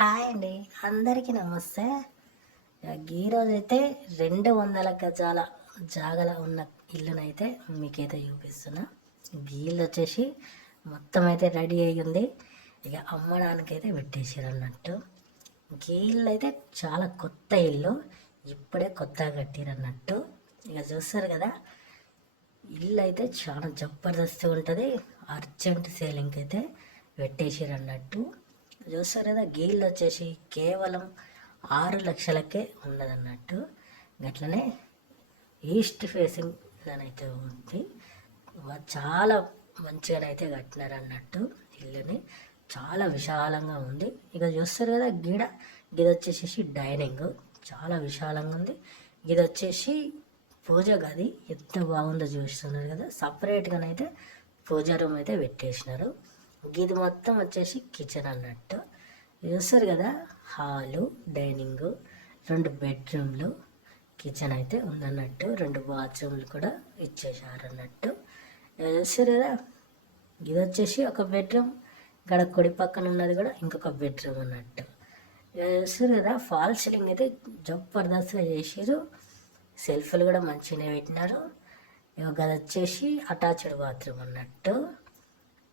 Hi అండి, అందరికీ నమస్తే. ఈరోజైతే 200 గజాల జాగల ఉన్న ఇల్లునైతే మీకైతే చూపిస్తున్నా. ఇల్లు వచ్చేసి మొత్తం అయితే రెడీ అయ్యి ఉంది. ఇక అమ్మడానికైతే పెట్టేసారు అన్నట్టు. ఇల్లు అయితే చాలా కొత్త ఇల్లు, ఇప్పుడే కొత్తగా కట్టిరు అన్నట్టు. ఇక చూస్తారు కదా, ఇల్లు అయితే చాలా జబర్దస్త్గా ఉంటుంది. అర్జెంట్ సేలింగ్ అయితే పెట్టేసారు అన్నట్టు. చూస్తారు కదా, గీళ్ళు వచ్చేసి కేవలం 6 లక్షలకే ఉన్నదన్నట్టు. అట్లనే ఈస్ట్ ఫేసింగ్ అయితే ఉంది. చాలా మంచిగానైతే కట్టినారు అన్నట్టు. ఇల్లుని చాలా విశాలంగా ఉంది. ఇక చూస్తారు కదా, గిది వచ్చేసి డైనింగ్ చాలా విశాలంగా ఉంది. ఇది వచ్చేసి పూజ గది ఎంత బాగుందో చూస్తున్నారు కదా. సపరేట్గానైతే పూజ రూమ్ అయితే పెట్టేసినారు. ఇది మొత్తం వచ్చేసి కిచెన్ అన్నట్టు. చూస్తారు కదా, హాలు, డైనింగ్, 2 బెడ్రూమ్లు, కిచెన్ అయితే ఉందన్నట్టు. 2 బాత్రూమ్లు కూడా ఇచ్చేసారు అన్నట్టు. చూస్తారు కదా, ఇది వచ్చేసి ఒక బెడ్రూమ్. ఇక్కడ కుడి పక్కన ఉన్నది కూడా ఇంకొక బెడ్రూమ్ అన్నట్టు. చూస్తారు కదా, ఫాల్ సీలింగ్ అయితే జబర్దస్త్గా చేసారు. సెల్ఫ్లు కూడా మంచిగానే పెట్టినారు. ఇక అది వచ్చేసి అటాచ్డ్ బాత్రూమ్ అన్నట్టు.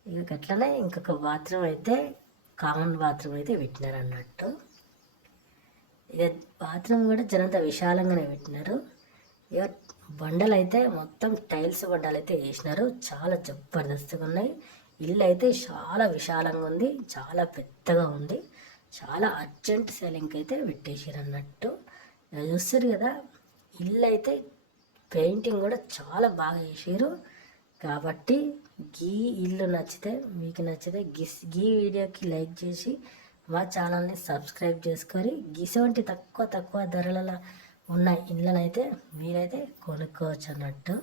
ఇక అట్లనే ఇంకొక బాత్రూమ్ అయితే కామన్ బాత్రూమ్ అయితే పెట్టినారు అన్నట్టు. ఇక బాత్రూమ్ కూడా జనంత విశాలంగానే పెట్టినారు. ఇక బండలు అయితే మొత్తం టైల్స్ బండలు అయితే వేసినారు. చాలా జబర్దస్త్గా ఉన్నాయి. ఇల్లు అయితే చాలా విశాలంగా ఉంది, చాలా పెద్దగా ఉంది. చాలా అర్జెంట్ సెల్లింగ్ అయితే పెట్టేసారు అన్నట్టు. చూస్తారు కదా, ఇల్లు అయితే పెయింటింగ్ కూడా చాలా బాగా చేసారు. కాబట్టి గీ ఇల్లు నచ్చితే, మీకు నచ్చితే గీ వీడియోకి లైక్ చేసి మా ఛానల్ని సబ్స్క్రైబ్ చేసుకొని గిసొంటి తక్కువ ధరలలో ఉన్న ఇళ్ళనైతే మీరైతే కొనుక్కోవచ్చు అన్నట్టు.